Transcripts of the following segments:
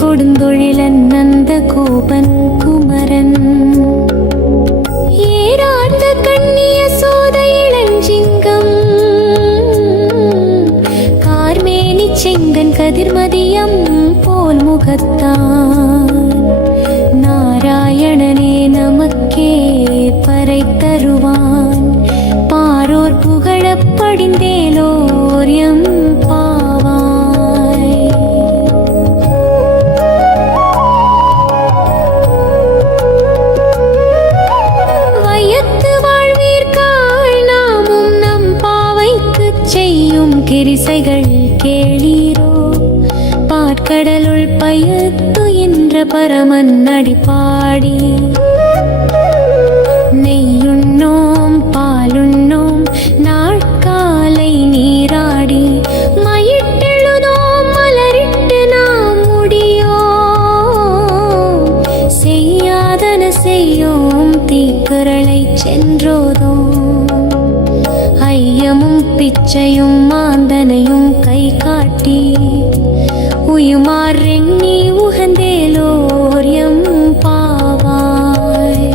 கொடுந்தொழிலன் நந்த கோபன் குமரன் ஏரார்ந்த கண்ணிய சோத இளஞ்சிங்கம் கார்மேனி செங்கன் கதிர்மதியம் போல் முகத்தான் நாராயணனே நமக்கே பறை தருவான் பாரோர் புகழப் படிந்தேலோர் எம் கிரிசைகள் கேளீரோ பாற்கடலுள் பயத்து என்ற பரமன் அடிப்பாடி நெய்யுண்ணோம் பாலுண்ணோம் நாட்காலை நீராடி மயிட்டெழுதோம் மலரிட்டு நாம் முடியோ செய்யாதன செய்யோம் தீக்கரளை சென்றோதோம் ஐயமும் பிச்சையும் மாந்தனையும் கை காட்டி உயுமார் எண்ணி உகந்தேலோர் எம் பாவாய்.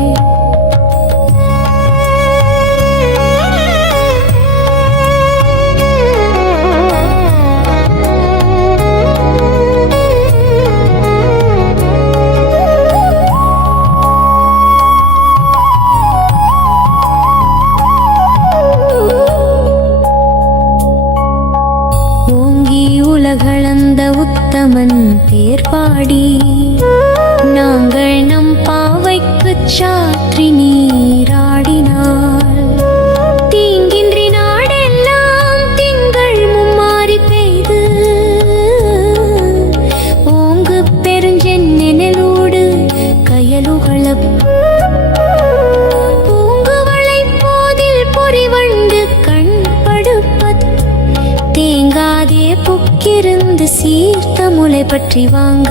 உலகளந்த உத்தமன் பேர் பாடி நாங்கள் நம் பாவைக்குச் சாற்றி நீராடினாள் தீங்கின்றி நாடெல்லாம் திங்கள் மும்மாறி பெய்து ஓங்கு பெருஞ்சென்னெனலோடு கயலுகள பூங்குவளை போதில் பொறிவண்டு கண்படுப்பத் தேங்காதே புக்கிருந்து சீர்த்த முளை பற்றி வாங்க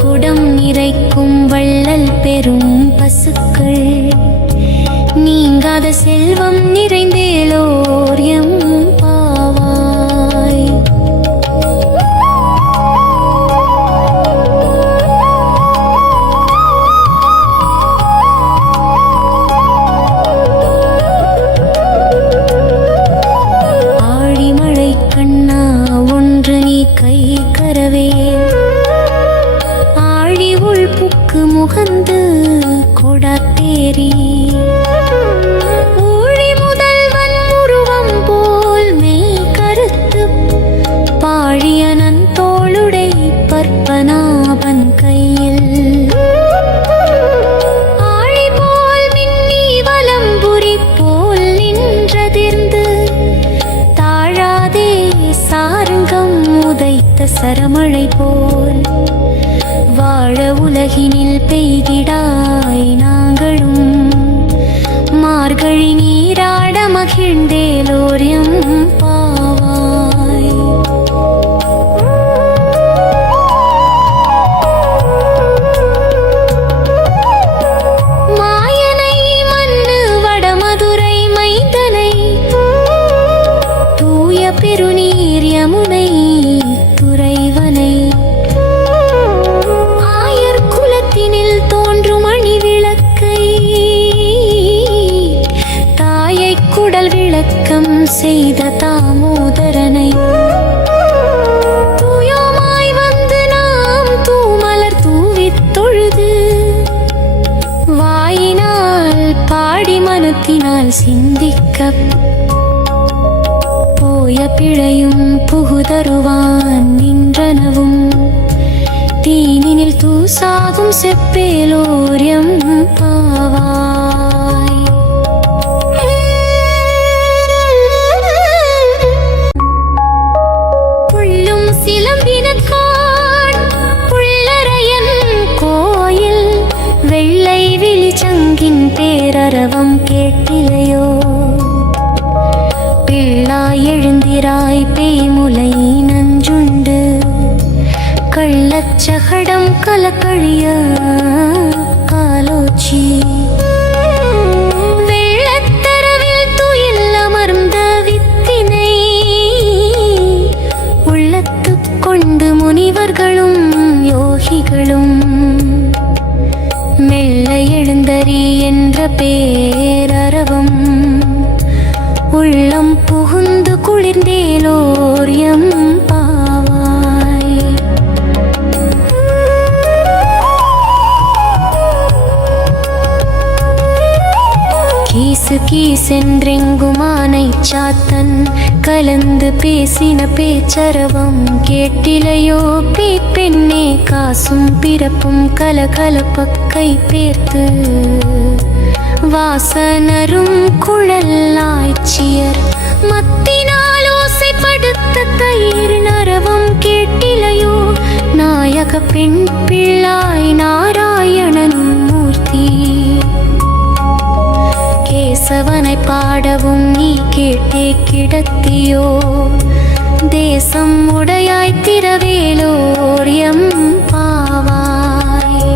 குடம் நிறைக்கும் வள்ளல் பெரும் பசுக்கள் நீங்காத செல்வம் நிறைந்தேலோர் எம் பாவாய். கண்ணா ஒன்று நீ கை கரவே ஆழி உள் புக்கு முகந்து கொடாத்தேரி ஊழி முதல்வன் உருவம் போல் மெய் கருத்து பாழியனன் தோளுடை பற்பனாபன் கையில் ஆழி போல் மின்னி வலம்புரி போல் நின்றதிர்ந்து சாரங்கம் உதைத்த சரமழை போல் வாழ உலகினில் பெய்திடாய் நாங்களும் மார்கழி நீராட மகிழ்ந்தேலோர் எம் பாவாய். மாயனை மண்ணு வடமதுரை மைந்தனை தூய பெருநீர் யமுனை துறைவனை ஆயர் குலத்தினில் தோன்றும் அணி விளக்கை தாயை குடல் விளக்கம் செய்த தாமோதரனை தூயோமாய் வந்து நாம் தூமலர் தூவித் தொழுது வாயினால் பாடி மனத்தினால் சிந்திக்க போய பிழையும் புகுதருவான் நின்றனவும் தீனினில் தூசாகும் செப்பேலோர் எம் பாவாய். பயிராய் பேய்முலை நஞ்சுண்டு கள்ளச்சகடம் கலக்கழிய காலோச்சி வெள்ளத்தரவில் துயில் அமர்ந்த வித்தினை உள்ளத்துக் கொண்டு முனிவர்களும் யோகிகளும் மெல்ல எழுந்தறி என்ற பேரறவம் உள்ளம் புகுந்து குளிர்ந்தேலோர் எம் பாவாய். கீசு கீசென்றெங்குமானை சாத்தன் கலந்து பேசின பேச்சரவம் கேட்டிலையோ பெண்ணே காசும் பிறப்பும் கலகலப்பக்கை பேர்த்து வாசனரும் குழலாய்ச்சியர் மத்தினால் ஓசைப்படுத்த தயிர் நரவம் கேட்டிலையோ நாயக பெண் பிள்ளாய் நாராயணன் மூர்த்தி கேசவனை பாடவும் நீ கேட்டே கிடத்தியோ தேசம் உடையாய் திரவேலோர் எம் பாவாய்.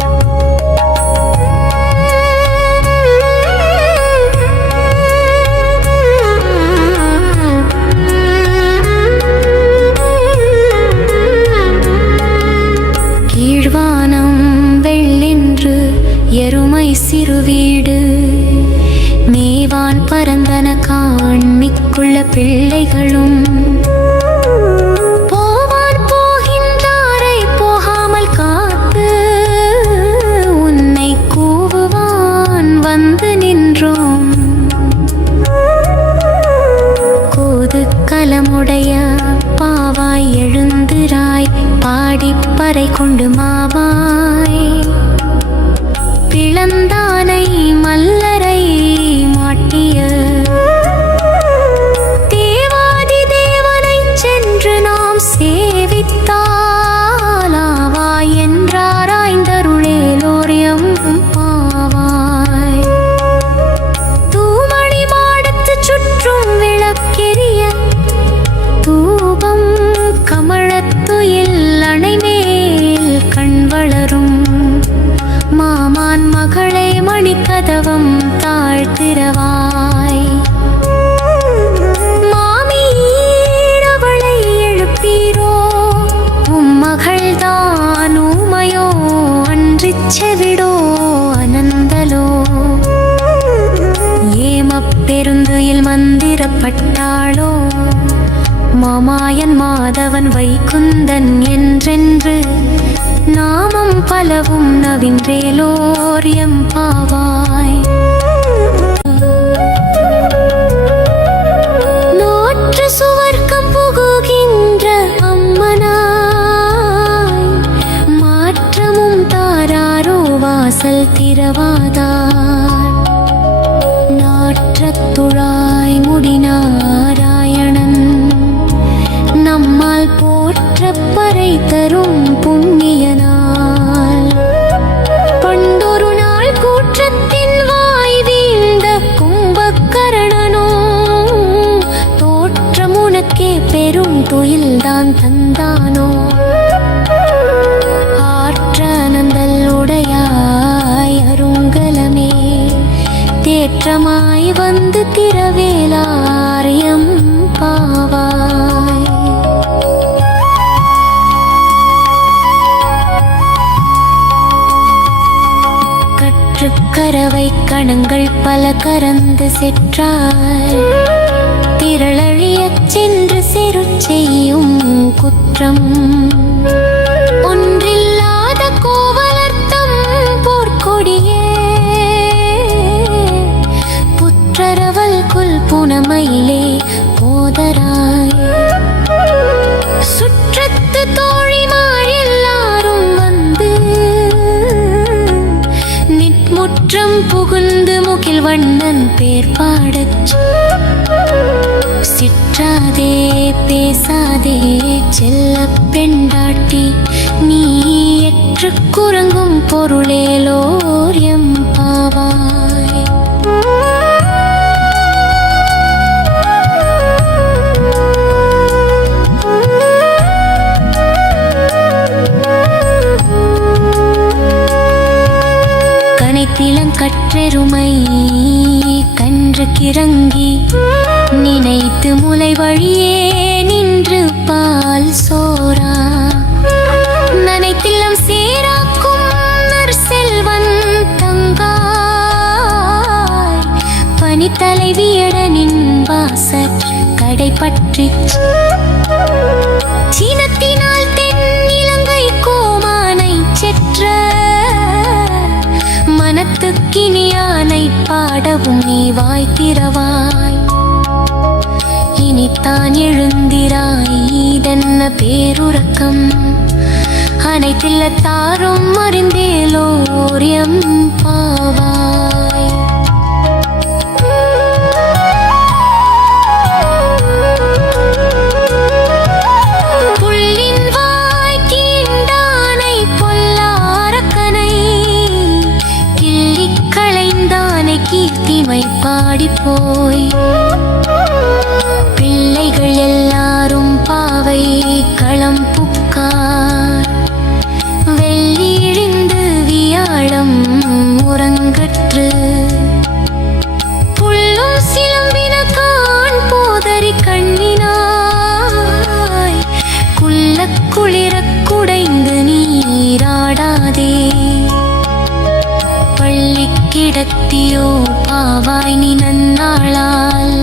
கீழ்வானம் வெள்ளென்று எருமை சிறுவீடு மேவான் பரந்தன காண்மிக்குள்ள பிள்ளைகளும் போவான் போகின்றாரை போகாமல் காத்து உன்னை கூவுவான் வந்து நின்றோம் கோது கலமுடைய பாவாய் எழுந்திராய் பாடிப்பறை கொண்டு மாவாய் பிளந்தானை மல்லரை மாட்டிய தேவாதி தேவனை சென்று நாம் சேவித்தாலாவாய் என்றாராய்ந்தருளேலோர் எம் பாவாய். தூமணி மாடத்து சுற்றும் விளக்கெரிய தூபம் கமழத்துயில் அணைமேல் கண் வளரும் மாமான் மகளை மணிக்கதவம் தாழ்த்திரவாய். மாமீரவளை எழுப்பீரோ உம்மகள்தான் ஊமையோ அன்றிச் செவிடோ அனந்தலோ ஏமப்பெருந்துயில் மந்திரப்பட்டாளோ மாமாயன் மாதவன் வைகுந்தன் என்றென்று நாமம் பலவும் நவின்றேலோர் எம் பாவாய். நோற்று சுவர்க்கம் புகுகின்ற அம்மனாய் மாற்றமும் தாராரோ வாசல் திறவாதார் நாற்றத்துழாய் முடிநாராயணன் நம்மால் போற்றப்பறை தரும் புண்ணியனாள் பண்டொரு நாள் கூற்றத்தின் வாய் வீழ்ந்த கும்பகரணனோ தோற்றம் உனக்கே பெரும் துயில்தான் தந்தானோ ஆற்ற நந்தல் உடையாய் அருங்கலமே தேற்றமாய் வந்து திரவேலார் எம் பாவாய். கரவை கணங்கள் பல கரந்து செற்றாய் திரளழியச் சென்று செரு செய்யும் குற்றம் ஒன்றில்லாத கோவலர்த்தம் போர்க்கொடியே புற்றரவல் குல் புனமையிலே போதராய் சுற்றத்து தோழிமார் எல்லாரும் வந்து முற்றம் புகுந்து முகில் வண்ணன் பேர் பாடச் சிற்றாதே பேசாதே செல்ல பெண்டாட்டி நீ எற்று குறங்கும் பொருளேலோர் எம் பாவாய். என்றெருமை கன்று கிறங்கி நினைத்து முலை வழியே நின்று பால் சோரா நனைத்தில்லம் சேராக்கும் செல்வன் தங்காய் பனித்தலைவியடனின் வாசற் கடை பற்றி சீனத்தினால் தென்னிலங்கை கோமானை செற்ற மனத்துக்கினியானை பாடவும் நீ வாய் திறவாய் இனித்தான் எழுந்திராய் இதென்ன பேருறக்கம் அனைத்தில்லத்தாரும் அறிந்தேலோரியம் பாவாய் புள்ளின் வாய் கீண்டானை பொல்லாரக்கனை கிள்ளிக் களைந்தானை கீர்த்திமை பாடிப்போய் பிள்ளைகள் எல்லாரும் பாவை களம் புக்கார் வெள்ளிழிந்து வியாழம் உறங்கற்று புல்லும் சிலம்பின கான் போதறி கண்ணினாய் குள்ள குளிரக் குடைந்து நீராடாதே பள்ளி கிடத்தியோ பாவாய் நீ நன்னாளால்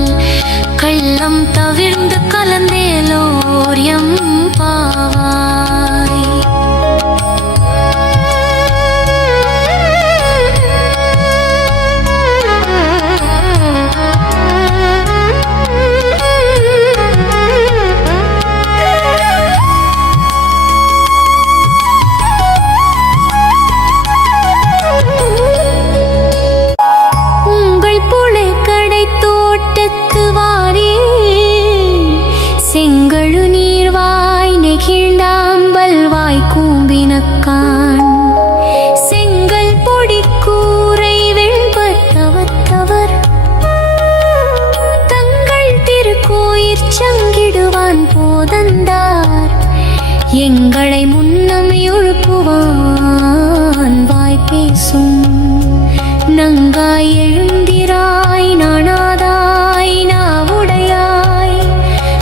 கள்ளம் தவிர்ந்து கலந்தேலோரியம் பாவாய் செங்கழு நீர்வாய் நெகிழ்ந்தாம்பல் வாய் கூம்பினக்கான் செங்கல் பொடி கூரை வெண்பத்தவத்தவர் தங்கள் திருக்கோயிற் சங்கிடுவான் போதந்தார் எங்களை முன்னம் எழுப்புவான் வாய் பேசும் நங்காய் எழுந்திராய் நாணாதாய் நாவுடையாய்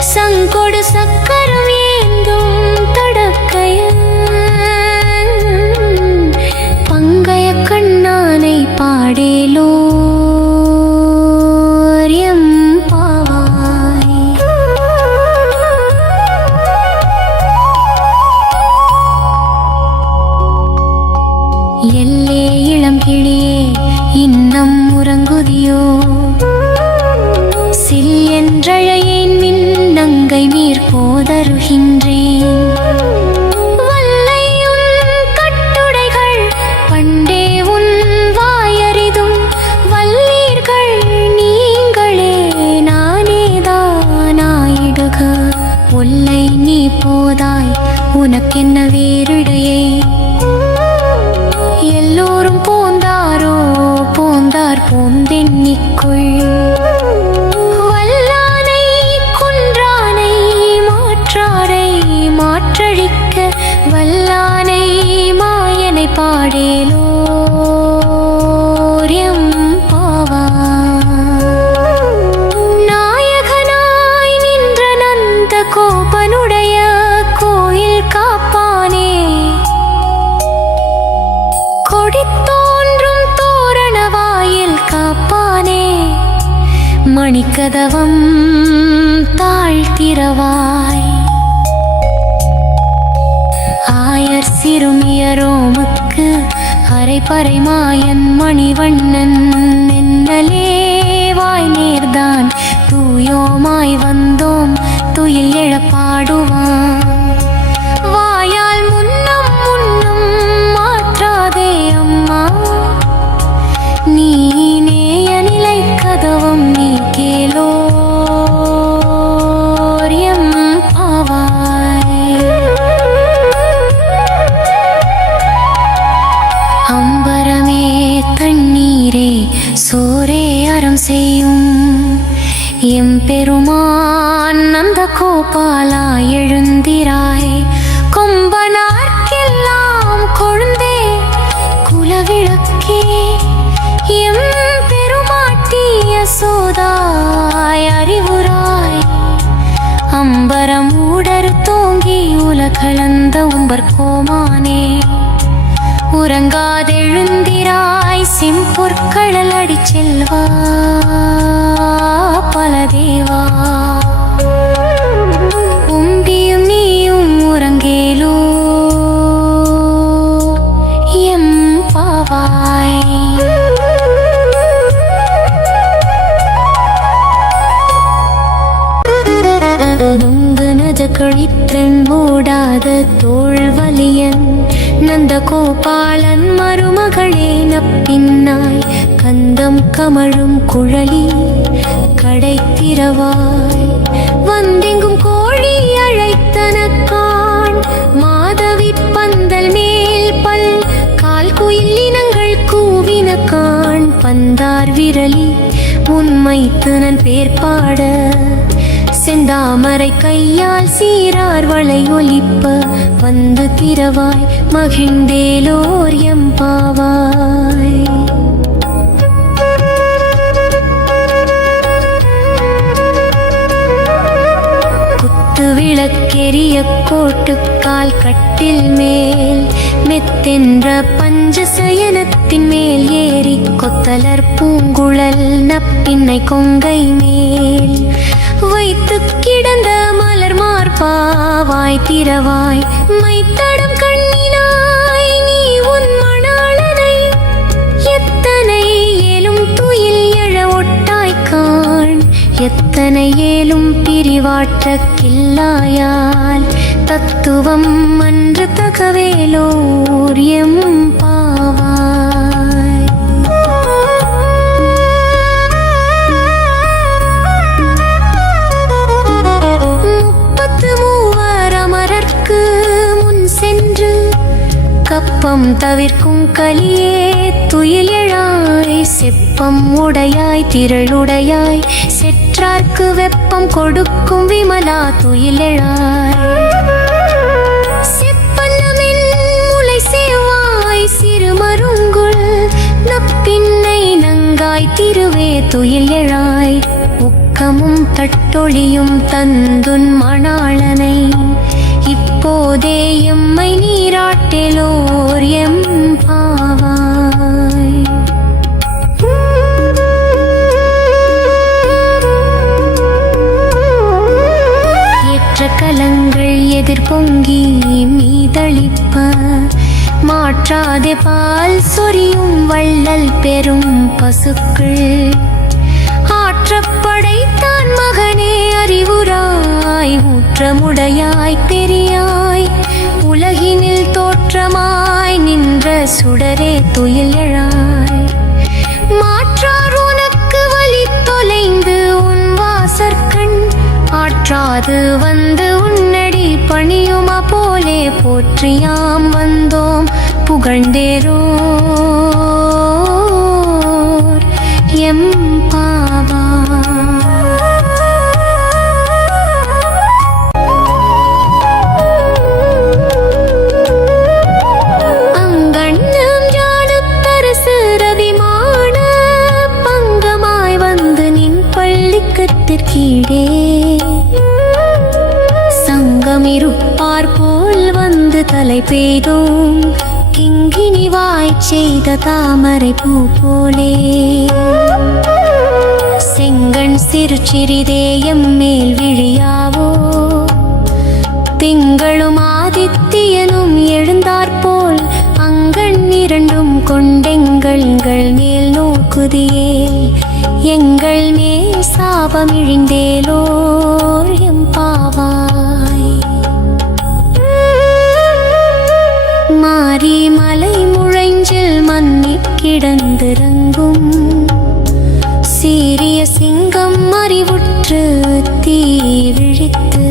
சங்கொடு சக்கரம் ஏந்தும் தடக்கைய பங்கைய கண்ணானை பாடேலோரியம் பாவாய் எல்லே இளம் கிளியே இன்னம் உறங்குதியோ சில் என்றழையேன் மின் நங்கை நீர் போதருகின்றேன் வல்லை உன் கட்டுடைகள் பண்டே உன் வாயறிதும் வல்லீர்கள் நீங்களே நானேதானாயிடுக ஒல்லை நீ போதாய் உனக்கென்ன வேறிடையே எல்லோரும் போந்தாரோ போந்தார் போந்தென்னிக்குள் வல்லானை குன்றானை மாற்றாரை மாற்றழிக்க வல்லானை மாயனை பாடேலோரியம் பாவாய் நாயகனாய் நின்ற நந்த கோபனுடைய கோயில் காப்பானே கொடித்தோன்றும் தோரணவாயில் காப்பானே மணிக்கதவம் தாழ்த்திரவாய் ஆயர் சிறுமியரோமுக்கு அரைப்பறை மாயன் மணிவண்ணன் என்னலே வாய் நேர்தான் தூயோமாய் வந்தோம் துயில் எழப்பாடுவான் வாயால் முன்னம் முன்னம் மாற்றாதே அம்மா நீ நேய நிலை கதவம் நீ கேலோரியம் பாவாய் அம்பரமே தண்ணீரே சோரே அறம் செய்யும் எம்பெருமான் நந்த கோபாலா எழுந்திராய் கொம்பனார்க்கெல்லாம் கொழுந்தே குலவிளக்கே எம் செம்பொற்களல் அடி செல்வா பலதேவா உம்பியும் நீயும் உறங்கேலோ எம் பாவாய் கழித்தன் மூடாத தோள்வலியன் நந்த கோபாலன் மருமகளே நப்பின்னாய் கந்தம் கமழும் குழலி கடைத்திரவாய் வந்தெங்கும் கோழி அழைத்தனக்கான் மாதவி பந்தல் மேல் பல் கால் குயில் இனங்கள் கூவினக்கான் பந்தார் விரலி உன்மைத்து நன் பேர் பாட செந்தாமரை கையால் சீரார் வளை ஒலிப்ப வந்து திரவாய் மகிழ்ந்தேலோர் எம்பாவாய் குத்து விளக்கெரிய கோட்டுக்கால் கட்டில் மேல் மெத்தென்ற பஞ்சசயனத்தின் மேல் ஏறி கொத்தலர் பூங்குழல் நப்பின்னை கொங்கை மேல் வைத்து கிடந்த மலர் மார்பாவாய் திரவாய் மைத்தடம் கண்ணினாய் நீ உன் மணாளனை எத்தனை ஏலும் துயில் எழ ஒட்டாய்கான் எத்தனை ஏலும் பிரிவாற்ற கில்லாயால் தத்துவம் அன்று தகவேலோர் எம் பாவாய் கப்பம் தவிர்க்கும் கலியே துயில் எழாய் செப்பம் உடையாய் திரளுடையாய் செற்றார்க்கு வெப்பம் கொடுக்கும் விமலா துயில் எழாய் செப்பன்னமென் முளை சேவாய் சிறுமருங்குள் நப்பின்னை நங்காய் திருவே துயில் எழாய் உக்கமும் தட்டொழியும் தந்துன் மணாளனை இப்போதே எம்மை நீராட்டெலோர் எம் பாவாய் ஏற்ற கலங்கள் எதிர் பொங்கி மீதளிப்ப மாற்றாதே பால் சொரியும் வள்ளல் பெரும் பசுக்கள் ஆற்றப்படைத்தான் மகனே அறிவுராய் ஊற்றமுடையாய் பெரியாய் உலகினில் தோற்றமாய் நின்ற சுடரே துயில் எழாய் மாற்றார் உனக்கு வழி தொலைந்து உன் வாசற்கண் ஆற்றாது வந்து உன்னடி பணியுமா போலே போற்றியாம் வந்தோம் புகழ்ந்தேரோ எம் பாவா அங்கண்ணம் ஜானத்தரசு ரவிமான பங்கமாய் வந்து நின் பள்ளிக்கத்திற்கீழே சங்கமிருப்பார் போல் வந்து தலை பெய்தோம் கிங்கினி வாய் செய்த தாமரை பூ போலே செங்கண் சிறு சிறிதேயம் மேல் விழியாவோ திங்களும் ஆதித்தியனும் எழுந்தாற்போல் அங்கண் இரண்டும் கொண்டெங்கள் மேல் நோக்குதியே எங்கள் மேல் சாபமிழிந்தேலோர் எம் பாவாய் மாரி மலை முழைஞ்சில் மன்னி கிடந்திறங்கும் சீரிய சிங்கம் அறிவுற்று தீ விழித்து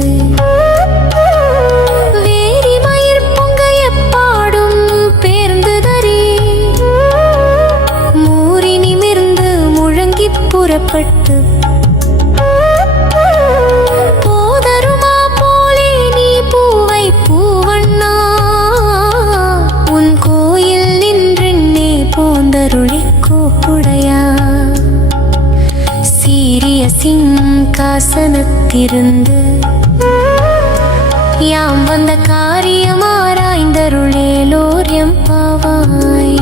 வேரி மயிர் பொங்க எப்பாடும் பேர்ந்து தரி மூறி நிமிர்ந்து முழங்கி புறப்பட்டு போதருமா போலே நீ பூவை பூவண்ணா உன் கோயில் நின்றென்னே போந்தருளி கூப்புடையா சீரிய சிங்காசனத்திருந்து யாம் வந்த காரியமாராய்ந்தருளேலோர் எம் பாவாய்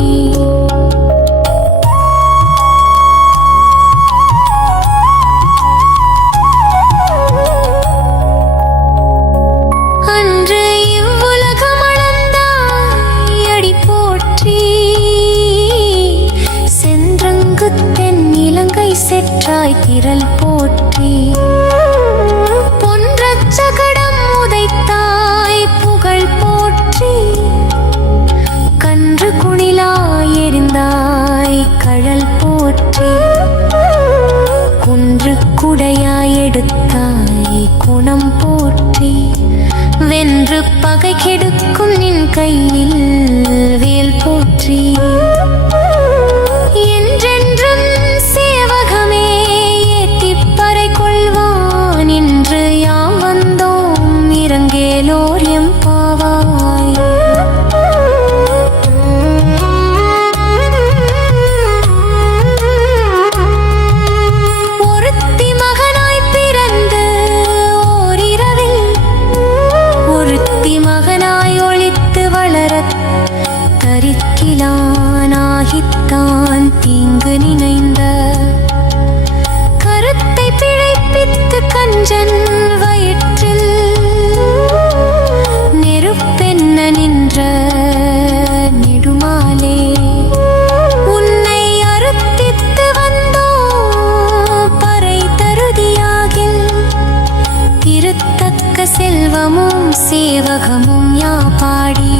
செல்வமும் சேவகமும் யாபாடி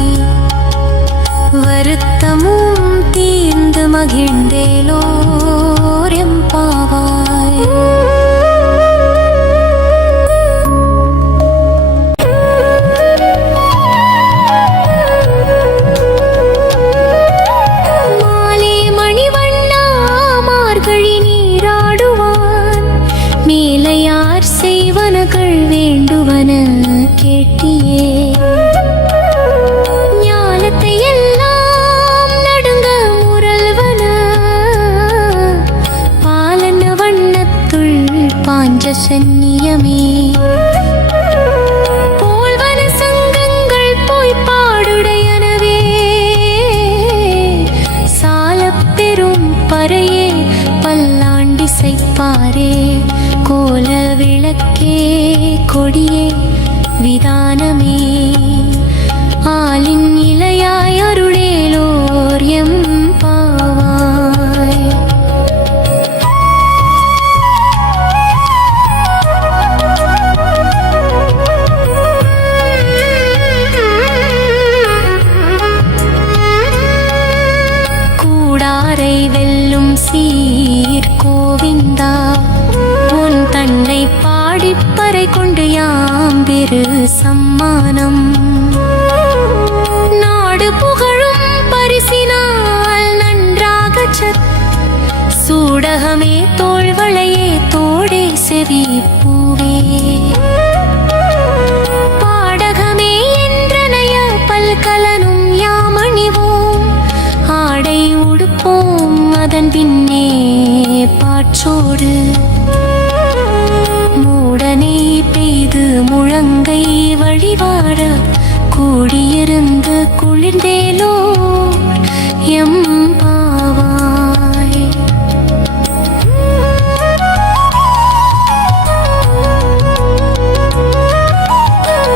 வருத்தமும் தீர்ந்து மகிழ்ந்தேலோர் எம்பாவாய். மாலே மணிவண்ணா மார்கழி நீராடுவான் மேலையார் செய்வனகள் வேண்டுவன கேட்டியே. ஞாலத்தை எல்லாம் நடுங்க முரல்வன பாலன வண்ணத்துள் பாஞ்ச சந்நியமே. போல்வன சங்கங்கள் போய் பாடுடையனவே சாலப் பெரும் பறையே பல்லாண்டிசைப்பாரே. கோல விளக்கே கொடியே விதானமே ஆலின் இலையாய் அருளேலோர் எம்பாவாய். கூடாரை வெல்லும் சீர் கோவிந்தா உன் தன்னை பாடிப்பறை கொண்டு யாம்பெரு சம்மானம். நாடு புகழும் பரிசினால் நன்றாக சூடகமே தோள்வளையே தோடே செவி பூவே. பாடகமே என்றனைய பல்கலனும் யாமணிவோம் ஆடை உடுப்போம் அதன் பின்னே பாற்றோடு. மூடனை பெய்து முழங்கை வழிவாட கூடியிருந்து குளிர்ந்தேலோ எம்பாவாய்.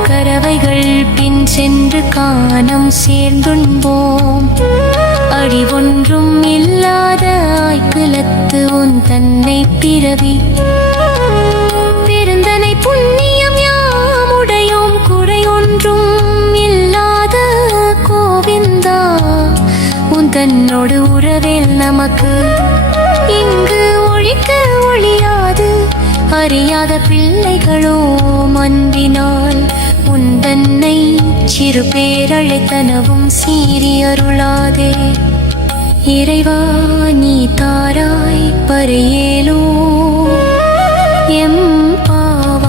கரவைகள் பின் சென்று கானம் சேர்ந்துண்போம் அடி ஒன்றும் இல்லாத ஆய்குலத்து உன் தன்னை பிறவி. பெருந்தனை புண்ணியம் யாமுடையோம் குறையொன்றும் இல்லாத கோவிந்தா உன் தன்னோடு உறவேல் நமக்கு. இங்கு ஒழிக்க ஒழியாது அறியாத பிள்ளைகளோ அன்பினால் உன் தன்னை சிறு பேரழைத்தனவும் சீறி அருளாதே. இறைவா நீ தாராய் பறையேலோ எம்பாவாய்.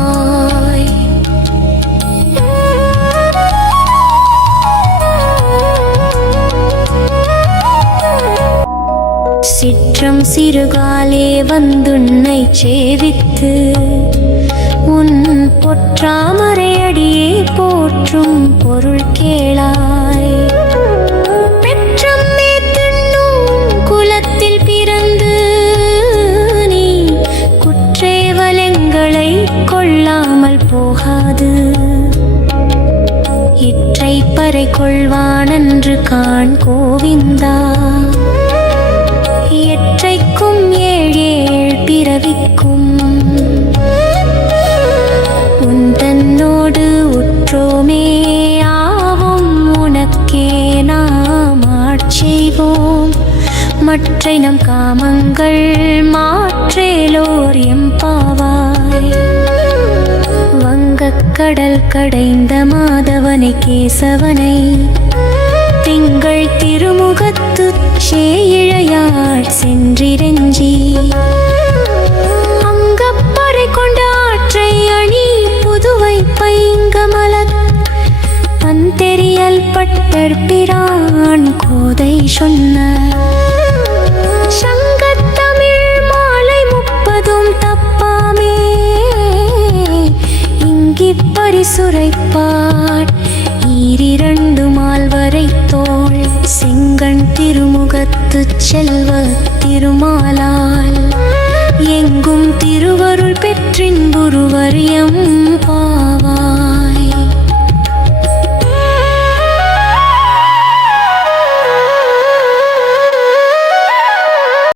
சிற்றம் சிறுகாலே வந்துன்னை சேவித்து உன் பொற்றாமரை அடியே போற்றும் பொருள் கேளாய். பெற்றம்மே தின்னும் குலத்தில் பிறந்து நீ குற்றேவலங்களை கொள்ளாமல் போகாது. இற்றை பறை கொள்வானன்று காண் கோவிந்தா எற்றைக்கும் ஏழேழ் பிறவிக்கும் உன் தன்னோடு உற்றோமே ஆவோம் உனக்கே நாம் ஆட்செய்வோம். மற்றை நம் காமங்கள் மாற்றேலோர் எம்பாவாய். வங்கக்கடல் கடைந்த மாதவனை கேசவனை திங்கள் திருமுகத்து சேயிழையாள் சென்றிரஞ்சி அங்கப்பறை கொண்ட ஆற்றை அணி புதுவை பைங்கமலத் பந்தெறியல் பட்டற்பிரான் கோதை சொன்ன சங்கத்தமிழ் மாலை 30 தப்பாமே இங்கிப் பரிசுரைப்பாட் ஈரிரண்டு மால்வரை தோள் செங்கண் திருமுகத்து செல்வ திருமாலால் எங்கும் திருவருள் பெற்றின்புருவர் எம்